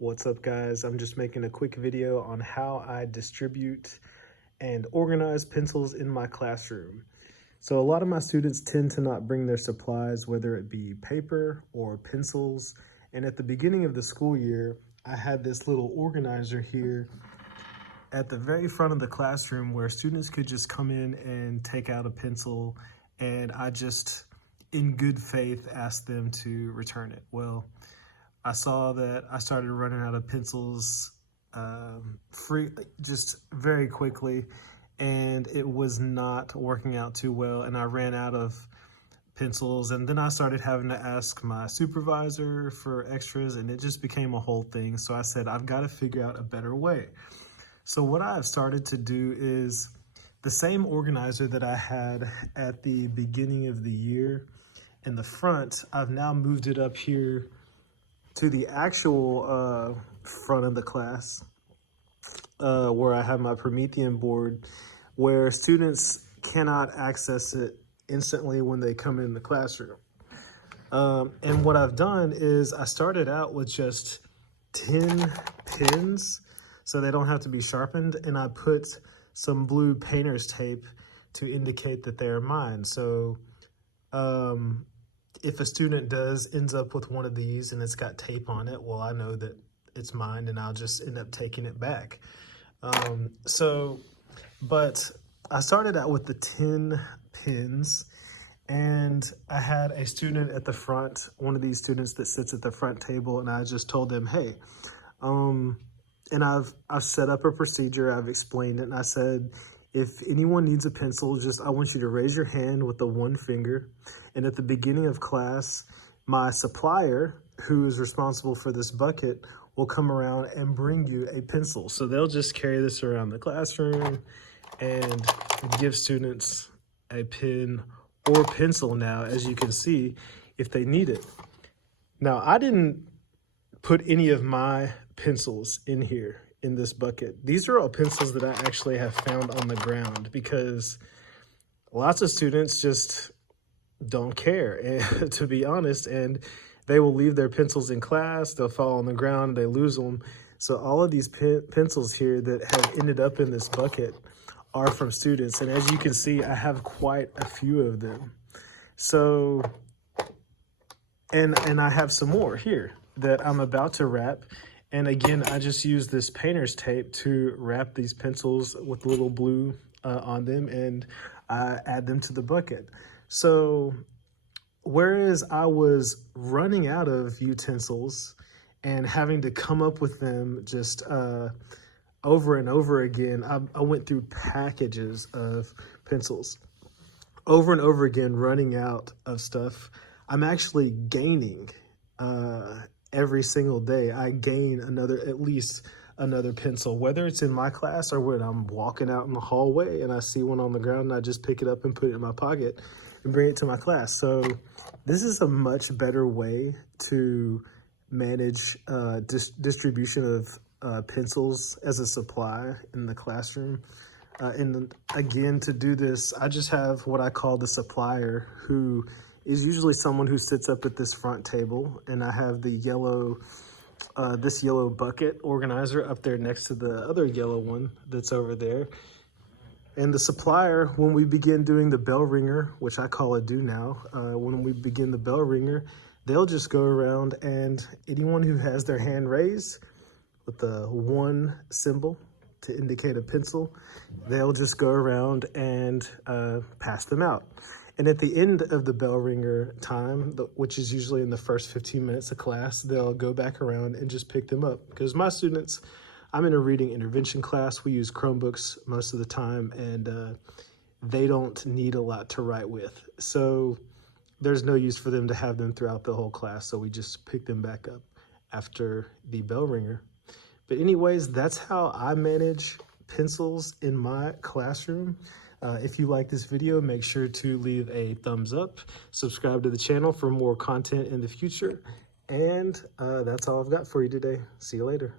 What's up, guys? I'm just making a quick video on how I distribute and organize pencils in my classroom. So a lot of my students tend to not bring their supplies, whether it be paper or pencils. And at the beginning of the school year, I had this little organizer here at the very front of the classroom where students could just come in and take out a pencil, and I just, in good faith, asked them to return it. Well, I saw that I started running out of pencils just very quickly, and it was not working out too well, and I ran out of pencils, and then I started having to ask my supervisor for extras, and it just became a whole thing. So I said, I've got to figure out a better way. So what I've started to do is the same organizer that I had at the beginning of the year in the front, I've now moved it up here to the actual front of the class where I have my Promethean board, where students cannot access it instantly when they come in the classroom. And what I've done is I started out with just 10 pins so they don't have to be sharpened, and I put some blue painter's tape to indicate that they're mine. So if a student ends up with one of these and it's got tape on it, well, I know that it's mine and I'll just end up taking it back. But I started out with the 10 pins, and I had a student at the front, one of these students that sits at the front table, and I just told them, hey, and I've set up a procedure, I've explained it, and I said, if anyone needs a pencil, I want you to raise your hand with the one finger. And at the beginning of class, my supplier, who is responsible for this bucket, will come around and bring you a pencil. So they'll just carry this around the classroom and give students a pen or pencil now, as you can see, if they need it. Now, I didn't put any of my pencils in here in this bucket. These are all pencils that I actually have found on the ground, because lots of students just don't care, and, to be honest, and they will leave their pencils in class, they'll fall on the ground, they lose them. So all of these pencils here that have ended up in this bucket are from students, and as you can see, I have quite a few of them. So, and I have some more here that I'm about to wrap. And again, I just use this painter's tape to wrap these pencils with little blue on them, and I add them to the bucket. So whereas I was running out of utensils and having to come up with them just over and over again, I went through packages of pencils. Over and over again, running out of stuff. I'm actually gaining every single day. I gain at least another pencil, whether it's in my class or when I'm walking out in the hallway and I see one on the ground and I just pick it up and put it in my pocket and bring it to my class. So this is a much better way to manage distribution of pencils as a supply in the classroom. And again, to do this, I just have what I call the supplier, who is usually someone who sits up at this front table, and I have the yellow, this yellow bucket organizer up there next to the other yellow one that's over there. And the supplier, when we begin doing the bell ringer, which I call a do now, when we begin the bell ringer, they'll just go around, and anyone who has their hand raised with the one symbol to indicate a pencil, they'll just go around and pass them out. And at the end of the bell ringer time, which is usually in the first 15 minutes of class, they'll go back around and just pick them up. Because my students, I'm in a reading intervention class. We use Chromebooks most of the time, and they don't need a lot to write with. So there's no use for them to have them throughout the whole class. So we just pick them back up after the bell ringer. But anyways, that's how I manage pencils in my classroom. If you like this video, make sure to leave a thumbs up, subscribe to the channel for more content in the future, and that's all I've got for you today. See you later.